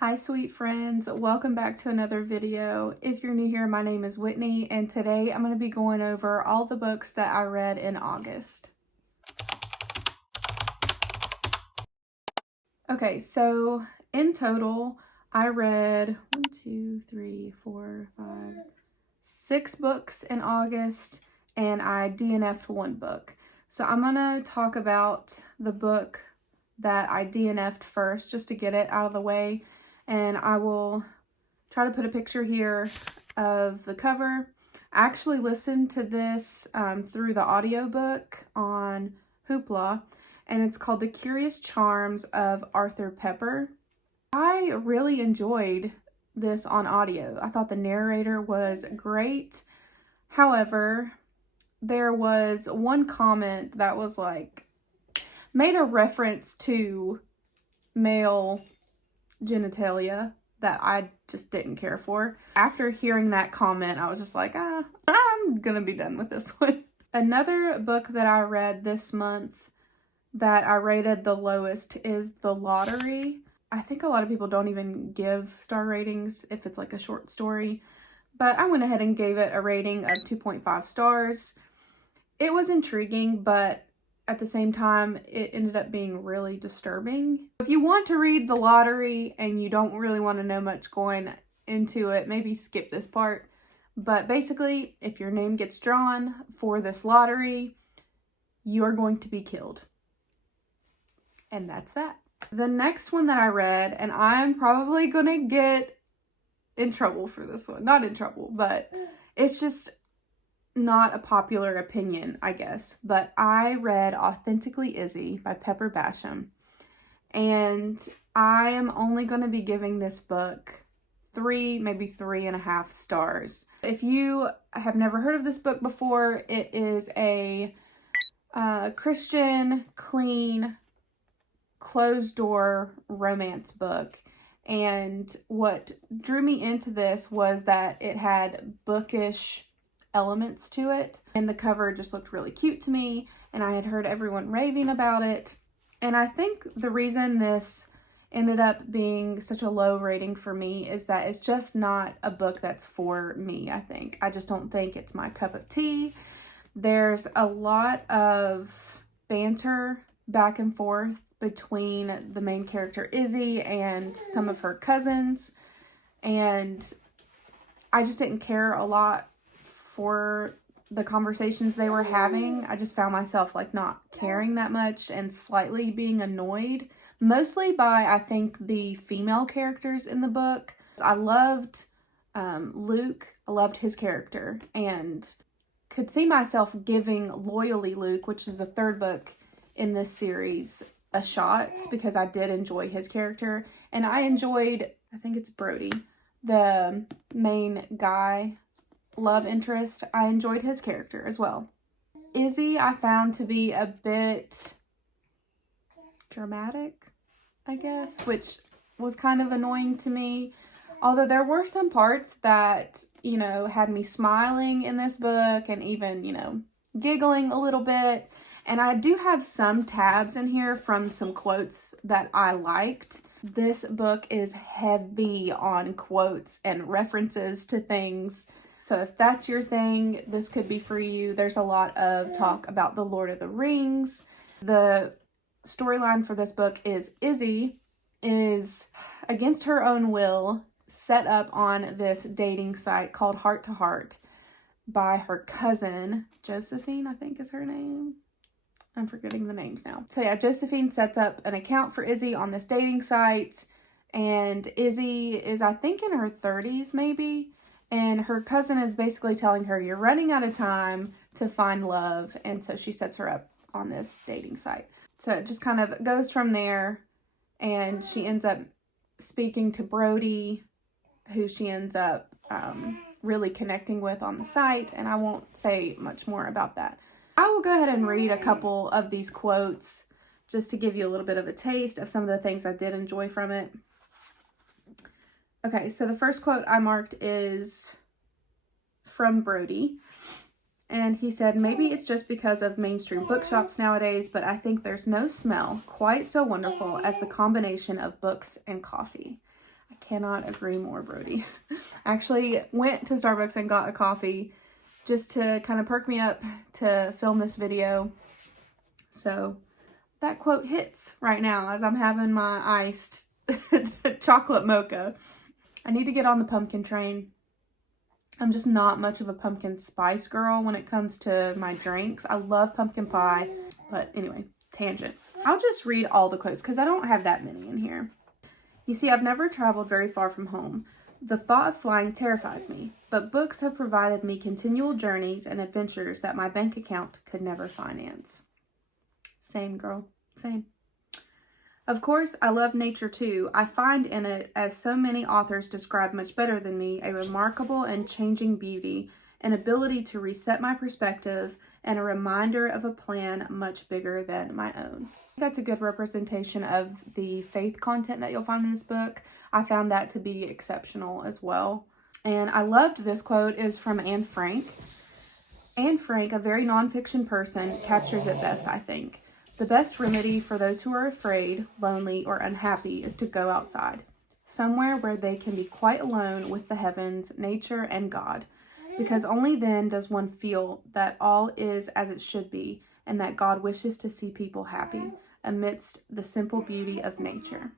Hi sweet friends, welcome back to another video. If you're new here, my name is Whitney and today I'm going to be going over all the books that I read in August. Okay, so in total I read 6 books in August and I DNF'd 1 book. So I'm going to talk about the book that I DNF'd first just to get it out of the way. And I will try to put a picture here of the cover. I actually listened to this through the audiobook on Hoopla, and it's called The Curious Charms of Arthur Pepper. I really enjoyed this on audio. I thought the narrator was great. However, there was one comment that was like, made a reference to male genitalia that I just didn't care for. After hearing that comment, I was just like, I'm gonna be done with this one. Another book that I read this month that I rated the lowest is The Lottery. I think a lot of people don't even give star ratings if it's like a short story, but I went ahead and gave it a rating of 2.5 stars. It was intriguing, but at the same time, it ended up being really disturbing. If you want to read The Lottery and you don't really want to know much going into it, maybe skip this part. But basically, if your name gets drawn for this lottery, you're going to be killed. And that's that. The next one that I read, and I'm probably going to get in trouble for this one. Not in trouble, but it's just not a popular opinion, I guess, but I read Authentically Izzy by Pepper Basham, and I am only going to be giving this book 3, maybe 3.5 stars. If you have never heard of this book before, it is a Christian, clean, closed-door romance book, and what drew me into this was that it had bookish elements to it, and the cover just looked really cute to me, and I had heard everyone raving about it. And I think the reason this ended up being such a low rating for me is that it's just not a book that's for me. I just don't think it's my cup of tea. There's a lot of banter back and forth between the main character Izzy and some of her cousins, and I just didn't care a lot for the conversations they were having. I just found myself like not caring that much and slightly being annoyed, mostly by, I think, the female characters in the book. I loved Luke. I loved his character and could see myself giving Loyally Luke, which is the 3rd book in this series, a shot because I did enjoy his character, and I enjoyed, I think it's Brody, the main guy love interest. I enjoyed his character as well. Izzy I found to be a bit dramatic, I guess, which was kind of annoying to me. Although there were some parts that, had me smiling in this book and even, giggling a little bit. And I do have some tabs in here from some quotes that I liked. This book is heavy on quotes and references to things. So if that's your thing, this could be for you. There's a lot of talk about the Lord of the Rings. The storyline for this book is Izzy is, against her own will, set up on this dating site called Heart to Heart by her cousin, Josephine, I think is her name. I'm forgetting the names now. So yeah, Josephine sets up an account for Izzy on this dating site, and Izzy is, I think, in her 30s maybe. And her cousin is basically telling her, you're running out of time to find love. And so she sets her up on this dating site. So it just kind of goes from there. And she ends up speaking to Brody, who she ends up really connecting with on the site. And I won't say much more about that. I will go ahead and read a couple of these quotes just to give you a little bit of a taste of some of the things I did enjoy from it. Okay, so the first quote I marked is from Brody, and he said, maybe it's just because of mainstream bookshops nowadays, but I think there's no smell quite so wonderful as the combination of books and coffee. I cannot agree more, Brody. I actually went to Starbucks and got a coffee just to kind of perk me up to film this video. So that quote hits right now as I'm having my iced chocolate mocha. I need to get on the pumpkin train. I'm just not much of a pumpkin spice girl when it comes to my drinks. I love pumpkin pie, but anyway, tangent. I'll just read all the quotes because I don't have that many in here. You see, I've never traveled very far from home. The thought of flying terrifies me, but books have provided me continual journeys and adventures that my bank account could never finance. Same, girl. Same. Of course, I love nature too. I find in it, as so many authors describe much better than me, a remarkable and changing beauty, an ability to reset my perspective, and a reminder of a plan much bigger than my own. That's a good representation of the faith content that you'll find in this book. I found that to be exceptional as well. And I loved this quote. Is from Anne Frank. Anne Frank, a very nonfiction person, captures it best, I think. The best remedy for those who are afraid, lonely, or unhappy is to go outside, somewhere where they can be quite alone with the heavens, nature, and God, because only then does one feel that all is as it should be, and that God wishes to see people happy amidst the simple beauty of nature.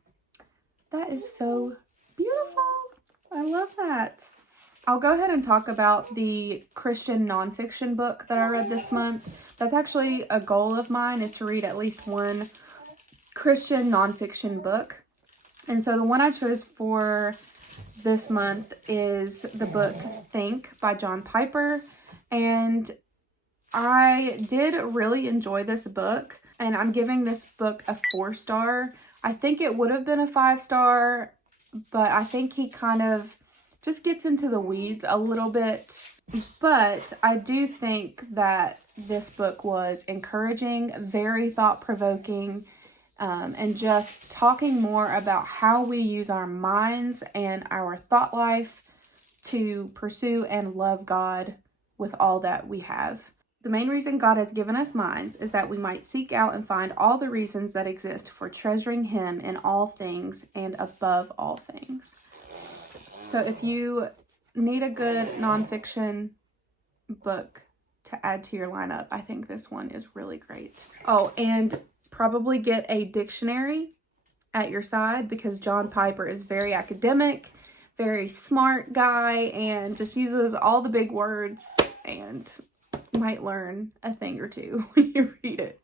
That is so beautiful. I love that. I'll go ahead and talk about the Christian nonfiction book that I read this month. That's actually a goal of mine, is to read at least one Christian nonfiction book. And so the one I chose for this month is the book Think by John Piper. And I did really enjoy this book, and I'm giving this book a 4-star. I think it would have been a 5-star, but I think he kind of just gets into the weeds a little bit. But I do think that this book was encouraging, very thought-provoking, and just talking more about how we use our minds and our thought life to pursue and love God with all that we have. The main reason God has given us minds is that we might seek out and find all the reasons that exist for treasuring Him in all things and above all things. So if you need a good nonfiction book to add to your lineup, I think this one is really great. Oh, and probably get a dictionary at your side, because John Piper is very academic, very smart guy, and just uses all the big words, and you might learn a thing or two when you read it.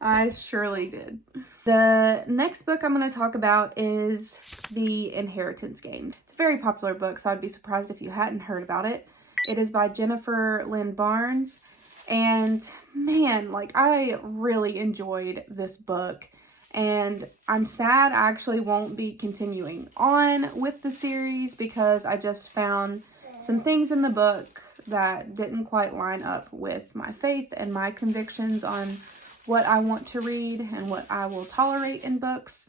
I surely did. The next book I'm going to talk about is The Inheritance Game. It's a very popular book, so I'd be surprised if you hadn't heard about it. It is by Jennifer Lynn Barnes, and man, like, I really enjoyed this book, and I'm sad I actually won't be continuing on with the series because I just found some things in the book that didn't quite line up with my faith and my convictions on what I want to read and what I will tolerate in books.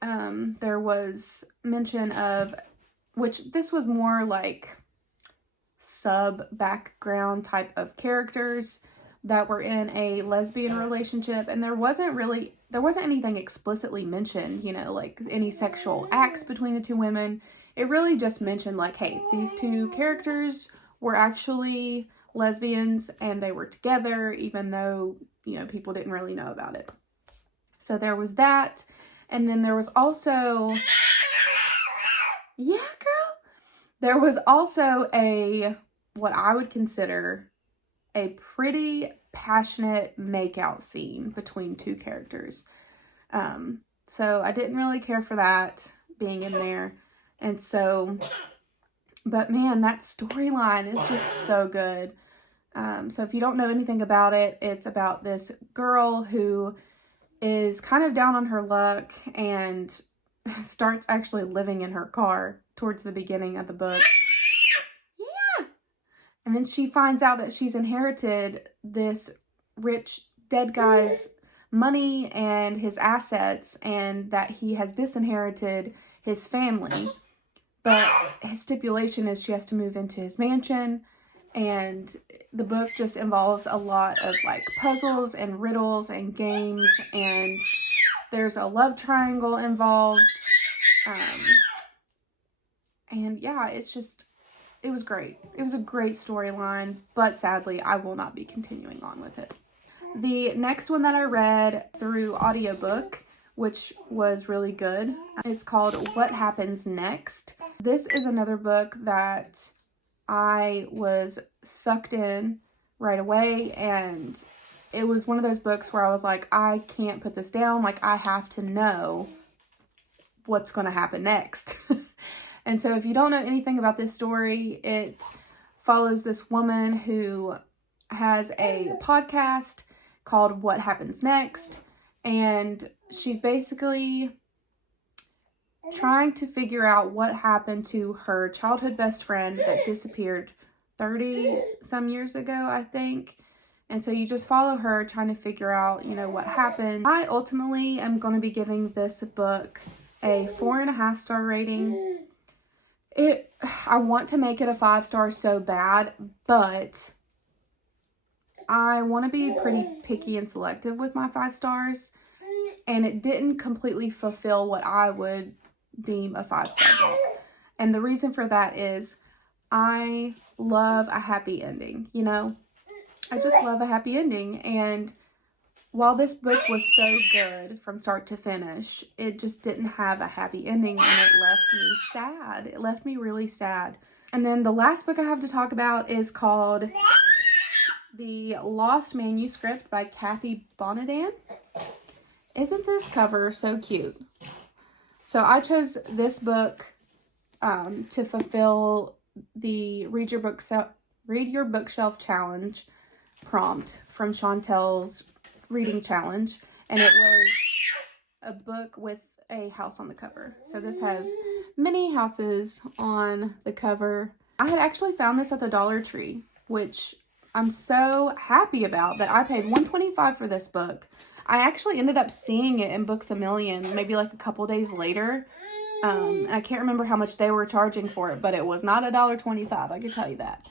There was mention of, which this was more like sub-background type of characters that were in a lesbian relationship, and there wasn't anything explicitly mentioned, you know, like any sexual acts between the two women. It really just mentioned like, hey, these two characters were actually lesbians and they were together, even though, you know, people didn't really know about it. So there was that. And then there was also, yeah, girl. There was also what I would consider a pretty passionate makeout scene between two characters. So I didn't really care for that being in there. And so, but man, that storyline is just so good. So if you don't know anything about it, it's about this girl who is kind of down on her luck and starts actually living in her car towards the beginning of the book. Yeah. And then she finds out that she's inherited this rich dead guy's money and his assets, and that he has disinherited his family. But his stipulation is she has to move into his mansion. And the book just involves a lot of like puzzles and riddles and games, and there's a love triangle involved. And yeah, it was great. It was a great storyline, but sadly, I will not be continuing on with it. The next one that I read through audiobook, which was really good, it's called What Happens Next. This is another book that I was sucked in right away, and it was one of those books where I was like, I can't put this down. Like, I have to know what's going to happen next. And so if you don't know anything about this story, it follows this woman who has a podcast called What Happens Next, and she's basically trying to figure out what happened to her childhood best friend that disappeared 30 some years ago, I think. And so you just follow her trying to figure out, you know, what happened. I ultimately am going to be giving this book a 4.5-star rating. I want to make it a 5-star so bad, but I want to be pretty picky and selective with my 5 stars, and it didn't completely fulfill what I would deem a 5-star book. And the reason for that is I love a happy ending, you know? I just love a happy ending, and while this book was so good from start to finish, it just didn't have a happy ending, and it left me sad. It left me really sad. And then the last book I have to talk about is called The Lost Manuscript by Kathy Bonnadon. Isn't this cover so cute? So I chose this book to fulfill the Read Your Bookshelf Challenge prompt from Chantel's reading challenge, and it was a book with a house on the cover. So this has many houses on the cover. I had actually found this at the Dollar Tree, which I'm so happy about that I paid $1.25 for this book. I actually ended up seeing it in Books A Million maybe like a couple days later. And I can't remember how much they were charging for it, but it was not $1.25, I can tell you that.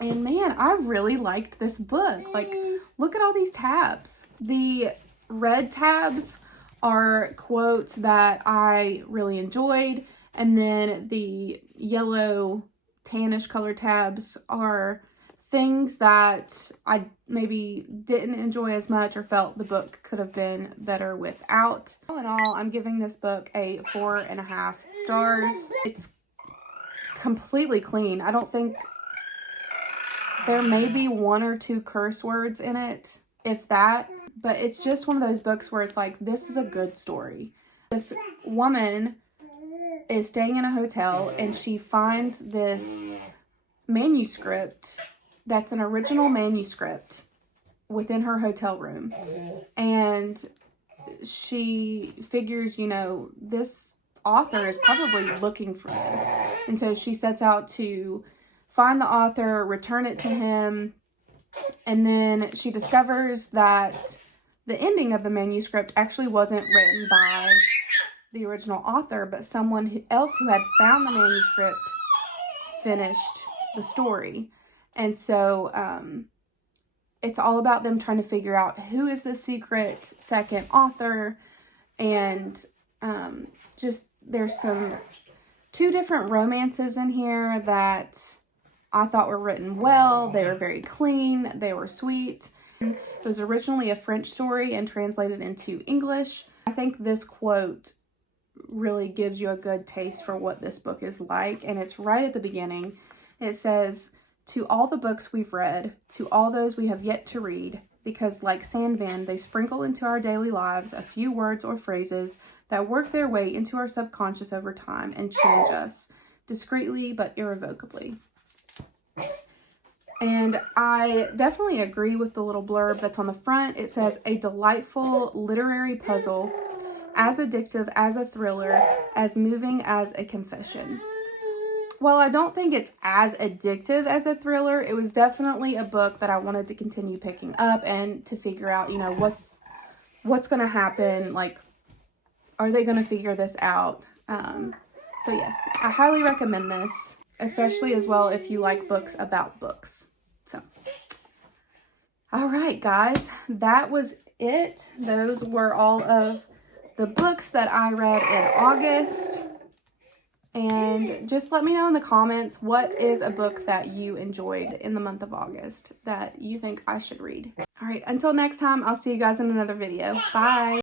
And man, I really liked this book. Like, look at all these tabs. The red tabs are quotes that I really enjoyed, and then the yellow tannish color tabs are things that I maybe didn't enjoy as much or felt the book could have been better without. All in all, I'm giving this book a 4.5 stars. It's completely clean. I don't think there may be 1 or 2 curse words in it, if that, but it's just one of those books where it's like, this is a good story. This woman is staying in a hotel, and she finds this manuscript that's an original manuscript within her hotel room, and she figures, you know, this author is probably looking for this, and so she sets out to find the author, return it to him, and then she discovers that the ending of the manuscript actually wasn't written by the original author, but someone else who had found the manuscript finished the story. And so it's all about them trying to figure out who is the secret second author, and just there's 2 different romances in here that I thought were written well. They were very clean. They were sweet. It was originally a French story and translated into English. I think this quote really gives you a good taste for what this book is like, and it's right at the beginning. It says, "To all the books we've read, to all those we have yet to read, because like sandmen, they sprinkle into our daily lives a few words or phrases that work their way into our subconscious over time and change us, discreetly but irrevocably." And I definitely agree with the little blurb that's on the front. It says, "A delightful literary puzzle, as addictive as a thriller, as moving as a confession." While I don't think it's as addictive as a thriller, it was definitely a book that I wanted to continue picking up and to figure out, you know, what's going to happen. Like, are they going to figure this out? So yes, I highly recommend this, especially as well if you like books about books. So, all right, guys, that was it. Those were all of the books that I read in August. And just let me know in the comments what is a book that you enjoyed in the month of August that you think I should read. All right, until next time, I'll see you guys in another video. Bye.